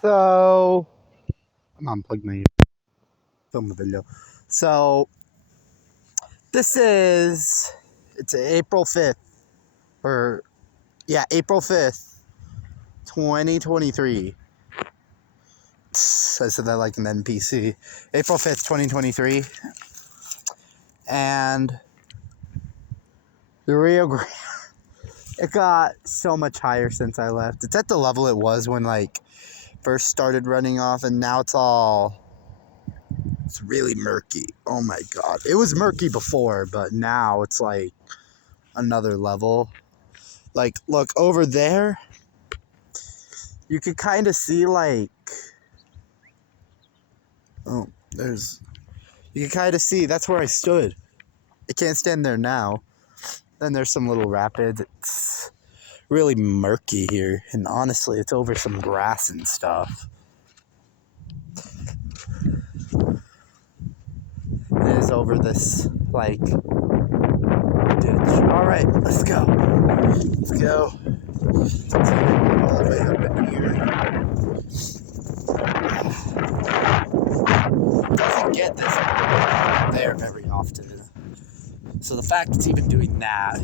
So I'm unplugged my film the video. So it's April 5th or April 5th, 2023. I said that like an NPC. April 5th, 2023. And the Rio Grande, it got so much higher since I left. It's at the level it was when like first started running off, and now it's really murky. Oh my god. It was murky before, but now it's like another level. Like, look over there. You could kind of see like, you can kind of see, that's where I stood. I can't stand there now. Then there's some little rapids. It's really murky here, and honestly, it's over some grass and stuff. It is over this, like, ditch. Alright, let's go. Let's go. All the way up in here. Doesn't get this there very often. So the fact it's even doing that,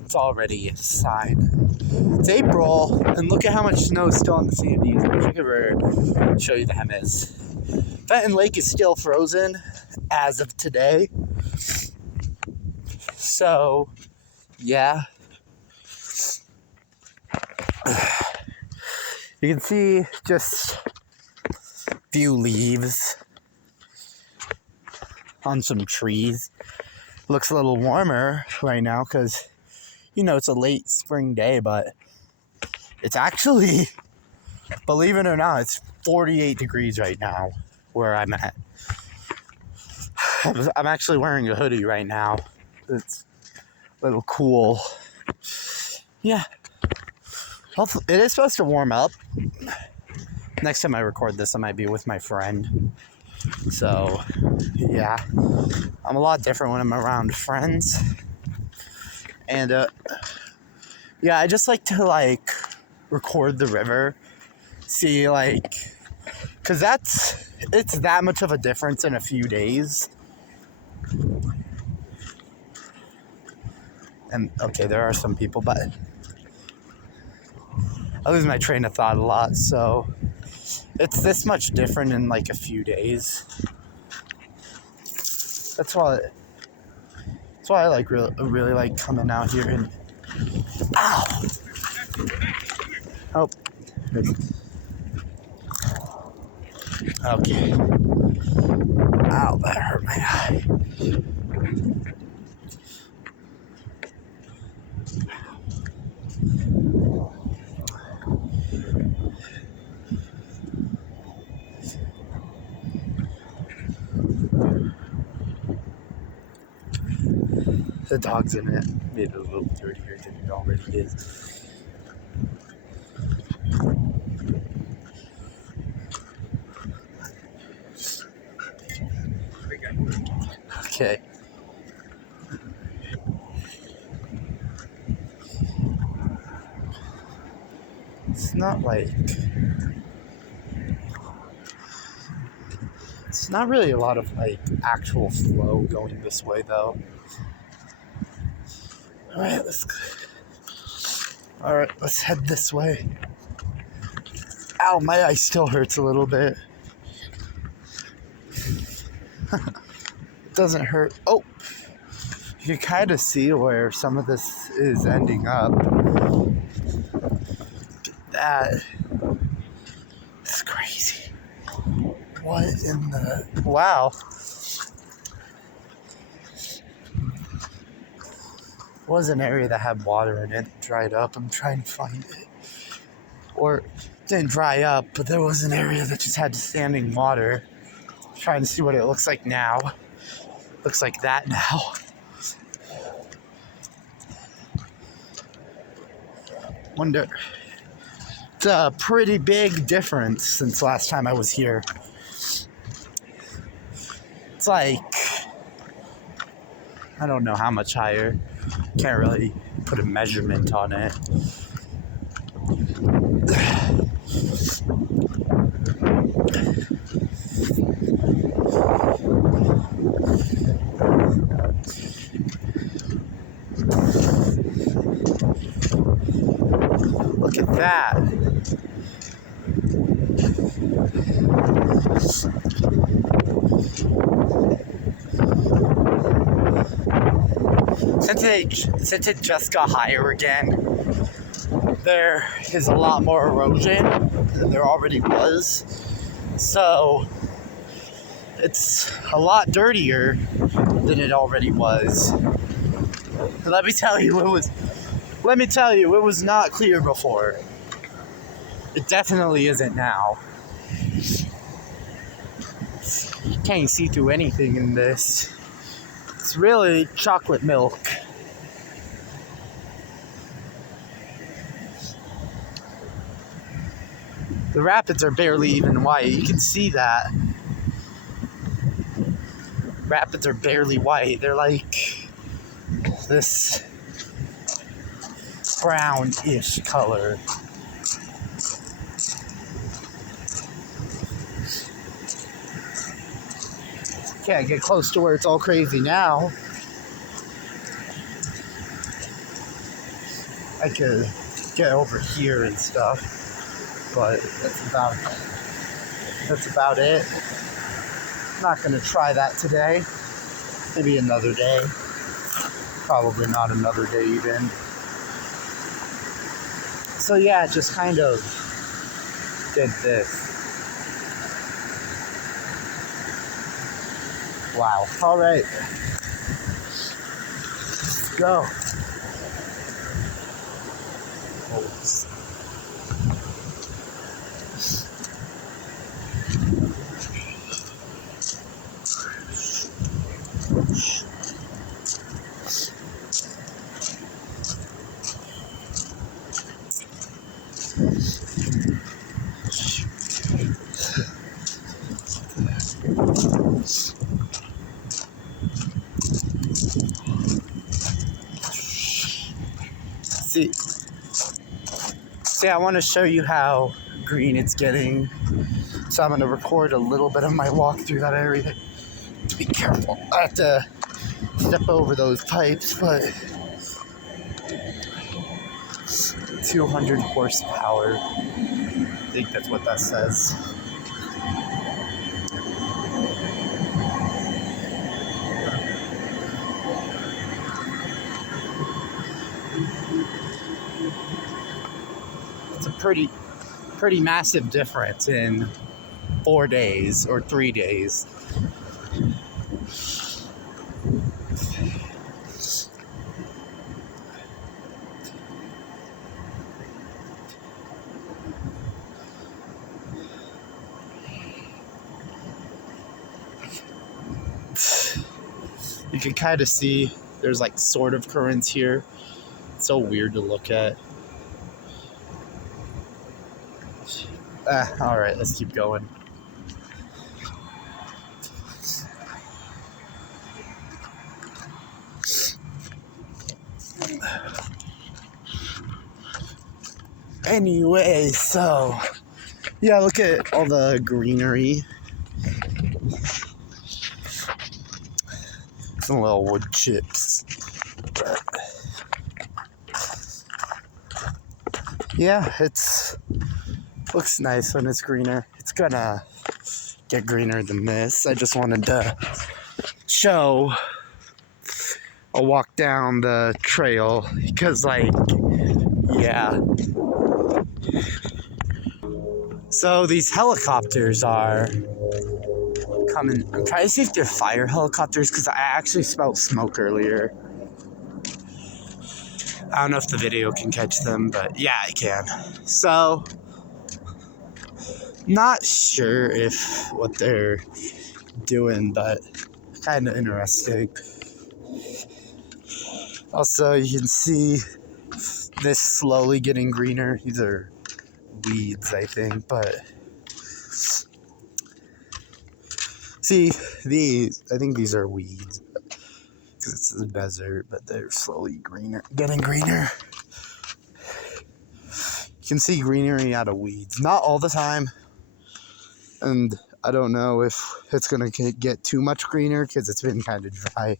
it's already a sign. It's April, and look at how much snow is still on the Sandies. I wish I could ever show you the Hemis. Fenton Lake is still frozen as of today. So, yeah. You can see just a few leaves on some trees. Looks a little warmer right now because, it's a late spring day, but it's actually, believe it or not, it's 48 degrees right now where I'm at. I'm actually wearing a hoodie right now. It's a little cool. Yeah. Hopefully, it is supposed to warm up. Next time I record this, I might be with my friend. So, yeah. I'm a lot different when I'm around friends. And, I just like to, record the river. See, because it's that much of a difference in a few days. And, okay, there are some people, but I lose my train of thought a lot, so it's this much different in, a few days. That's why I really like coming out here and ow! Oh. Okay. Ow, that hurt my eye. The dog's in it. Made it a little dirtier than it already is. Okay. It's not really a lot of actual flow going this way though. Alright, let's head this way. Ow, my eye still hurts a little bit. It doesn't hurt. Oh, you can kind of see where some of this is ending up. That is crazy. What in the... Wow. Was an area that had water and it dried up. I'm trying to find it. Or it didn't dry up, but there was an area that just had standing water. I'm trying to see what it looks like now. Looks like that now. Wonder. It's a pretty big difference since last time I was here. It's I don't know how much higher. Can't really put a measurement on it. Since it just got higher again, there is a lot more erosion than there already was. So it's a lot dirtier than it already was. Let me tell you, it was not clear before. It definitely isn't now. You can't see through anything in this. It's really chocolate milk. The rapids are barely even white. You can see that. Rapids are barely white. They're like this brownish color. Can't get close to where it's all crazy now. I could get over here and stuff, but that's about it. Not gonna try that today. Maybe another day. Probably not another day even. So yeah, just kind of did this. Wow. All right. Let's go. Oops. See, I want to show you how green it's getting. So I'm going to record a little bit of my walk through that area. Be careful. I have to step over those pipes, but 200 horsepower. I think that's what that says. It's a pretty massive difference in 4 days or 3 days. You can kind of see there's like sort of currents here. It's so weird to look at. All right, let's keep going. Anyway, so yeah, look at all the greenery. Some little wood chips. But yeah, looks nice when it's greener. It's gonna get greener than this. I just wanted to show a walk down the trail because, like, yeah. So these helicopters are coming. I'm trying to see if they're fire helicopters because I actually smelled smoke earlier. I don't know if the video can catch them, but yeah, it can. So, not sure if what they're doing, but kind of interesting. Also, you can see this slowly getting greener. These are weeds, I think, but see, I think these are weeds because it's the desert, but they're slowly getting greener. You can see greenery out of weeds. Not all the time, and I don't know if it's going to get too much greener because it's been kind of dry.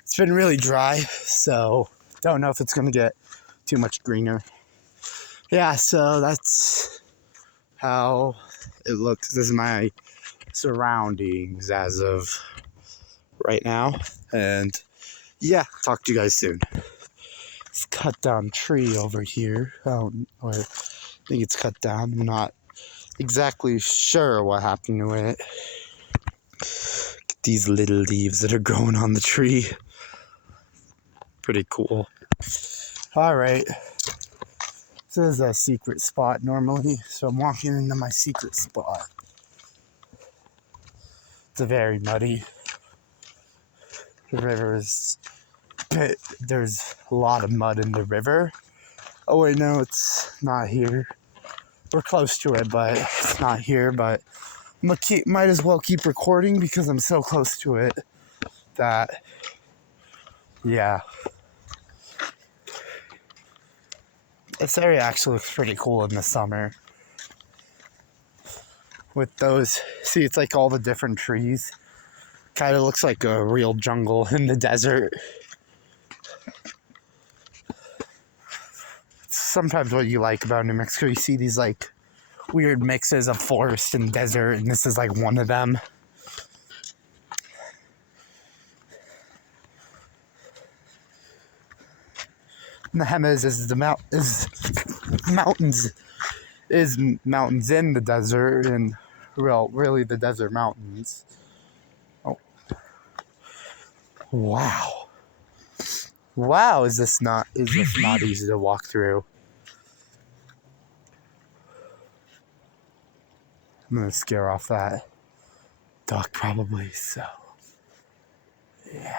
It's been really dry, so don't know if it's going to get too much greener. Yeah, so that's how it looks. This is my surroundings as of right now. And yeah, talk to you guys soon. It's cut down tree over here. Or I think it's cut down. I'm not exactly sure what happened to it. These little leaves that are growing on the tree. Pretty cool. Alright. This is a secret spot normally, so I'm walking into my secret spot. It's very muddy. The river is... There's a lot of mud in the river. Oh wait, no, it's not here. We're close to it, but it's not here. But might as well keep recording because I'm so close to it that, yeah. This area actually looks pretty cool in the summer. With those, see, it's like all the different trees. Kind of looks like a real jungle in the desert. Sometimes what you like about New Mexico, you see these like weird mixes of forest and desert, and this is like one of them. And the Jemez is mountains in the desert, and really the desert mountains. Oh, wow! Is this not easy to walk through? I'm gonna scare off that duck probably. So, yeah.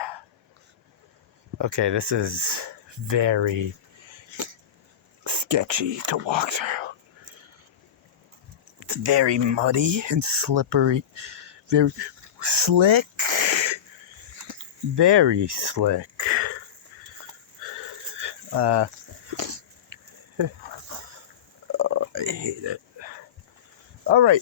Okay, this is very sketchy to walk through. It's very muddy and slippery, very slick, very slick. Oh, I hate it. All right.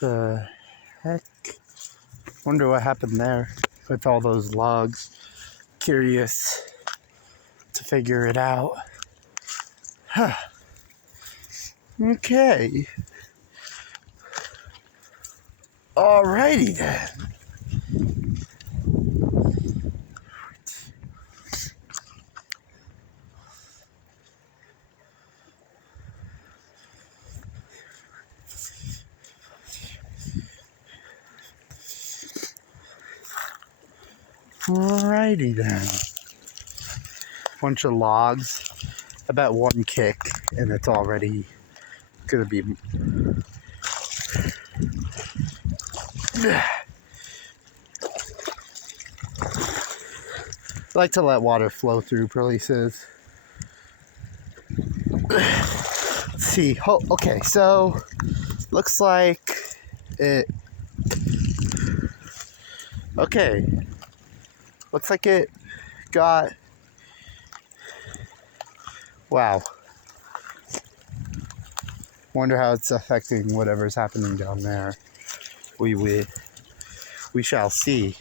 The heck? Wonder what happened there with all those logs. Curious to figure it out. Huh. Okay. Alrighty then. Alrighty then. Bunch of logs. About one kick, and it's already gonna be. I like to let water flow through places. Let's see. Oh, okay, so looks like it. Okay. Looks like it got. Wow. Wonder how it's affecting whatever's happening down there. We shall see.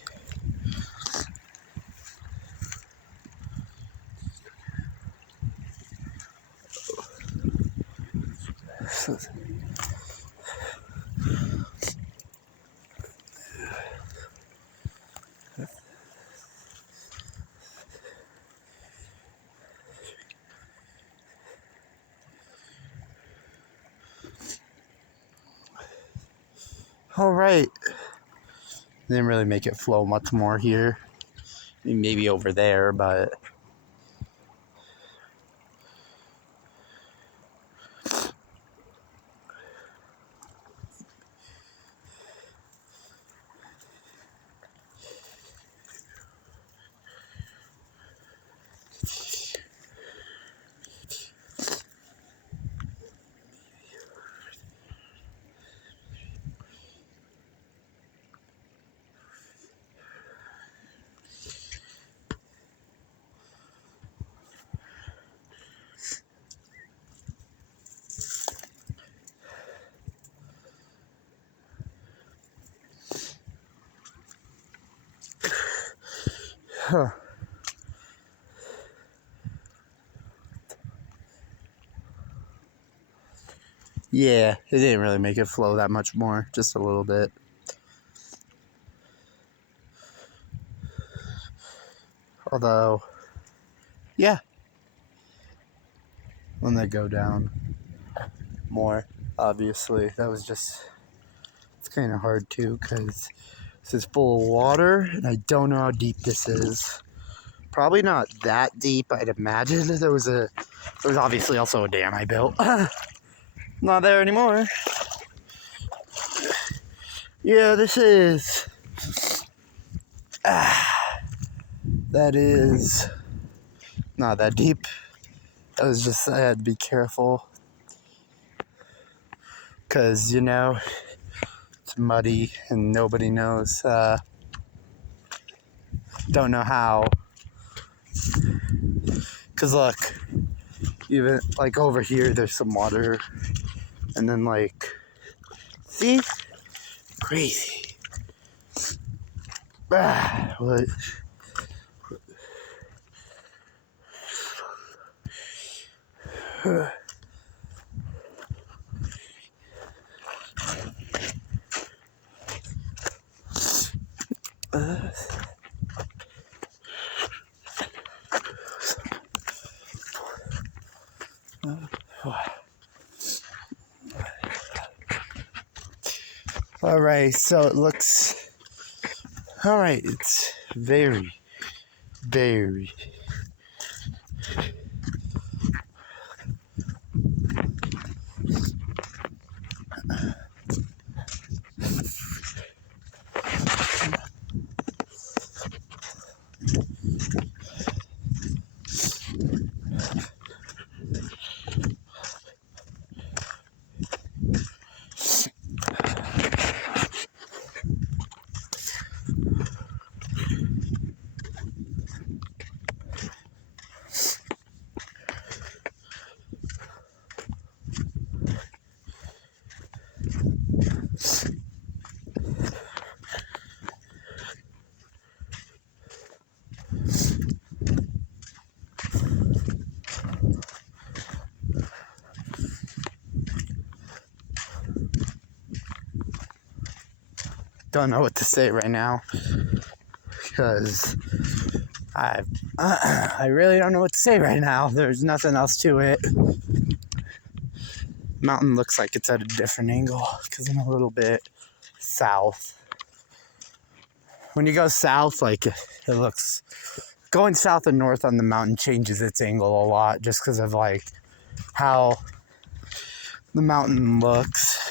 All right. Didn't really make it flow much more here. Maybe over there, but Huh. Yeah, it didn't really make it flow that much more, just a little bit. Although, yeah, when they go down more, obviously, that was just, it's kind of hard too, because this is full of water, and I don't know how deep this is. Probably not that deep, I'd imagine. There was obviously also a dam I built. Not there anymore. Yeah, this is... that is not that deep. I had to be careful. Because, it's muddy and nobody knows, don't know how. Because look, even like over here, there's some water. And then see? Crazy. What? All right, so it looks... All right, it's very, very... Don't know what to say right now. Because I really don't know what to say right now. There's nothing else to it. Mountain looks like it's at a different angle because I'm a little bit south. When you go south, it looks... Going south and north on the mountain changes its angle a lot just because of how the mountain looks.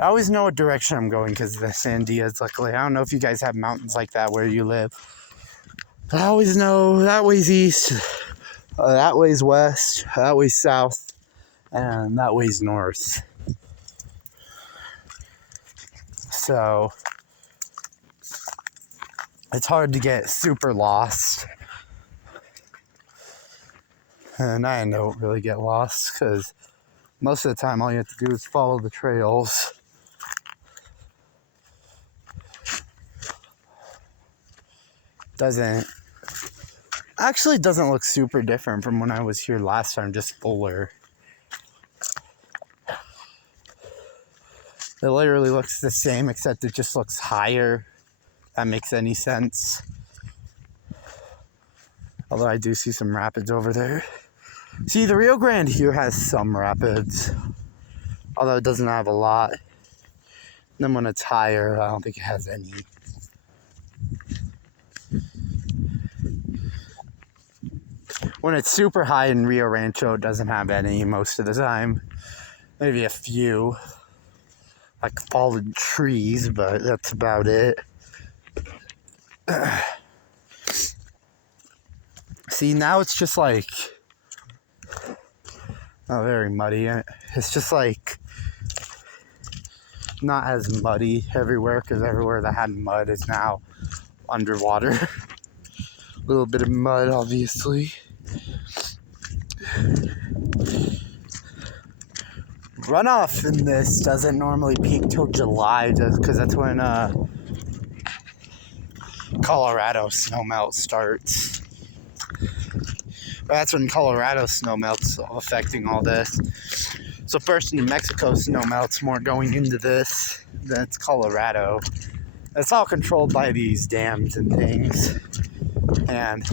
I always know what direction I'm going because of the Sandias, luckily. I don't know if you guys have mountains like that where you live. But I always know that way's east, that way's west, that way's south, and that way's north. So it's hard to get super lost. And I don't really get lost because most of the time all you have to do is follow the trails. Doesn't look super different from when I was here last time, just fuller. It literally looks the same, except it just looks higher. If that makes any sense. Although I do see some rapids over there. See, the Rio Grande here has some rapids. Although it doesn't have a lot. And then when it's higher, I don't think it has any. When it's super high in Rio Rancho, it doesn't have any most of the time. Maybe a few. Like fallen trees, but that's about it. See, now it's just not very muddy. It's just not as muddy everywhere, because everywhere that had mud is now underwater. A little bit of mud, obviously. Runoff in this doesn't normally peak till July, just because that's when Colorado snowmelt starts. That's when Colorado snowmelt's affecting all this. So first New Mexico snowmelt's more going into this. Then it's Colorado. It's all controlled by these dams and things. And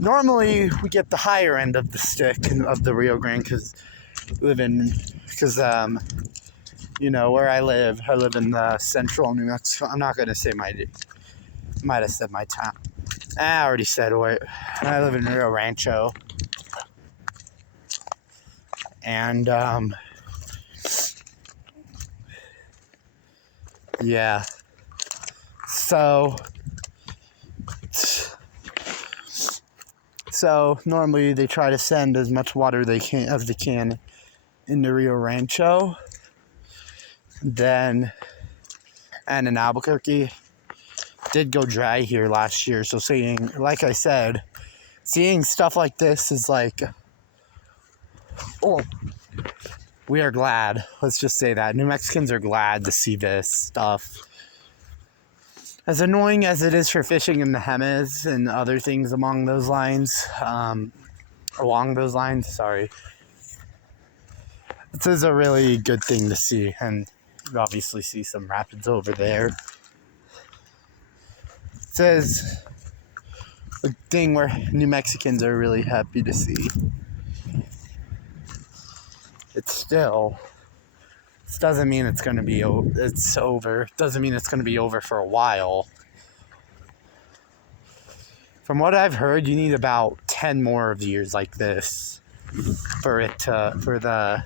normally we get the higher end of the stick of the Rio Grande because where I live in the central New Mexico. I'm not going to say might have said my town. I already said where I live in Rio Rancho. And, yeah. So normally they try to send as much water they can into Rio Rancho. And in Albuquerque, did go dry here last year. So like I said, seeing stuff like this is like, oh, we are glad. Let's just say that. New Mexicans are glad to see this stuff. As annoying as it is for fishing in the Jemez and other things along those lines, sorry. This is a really good thing to see, and you obviously see some rapids over there. This is a thing where New Mexicans are really happy to see. This doesn't mean it's going to be over. It doesn't mean it's going to be over for a while. From what I've heard, you need about 10 more of years like this for the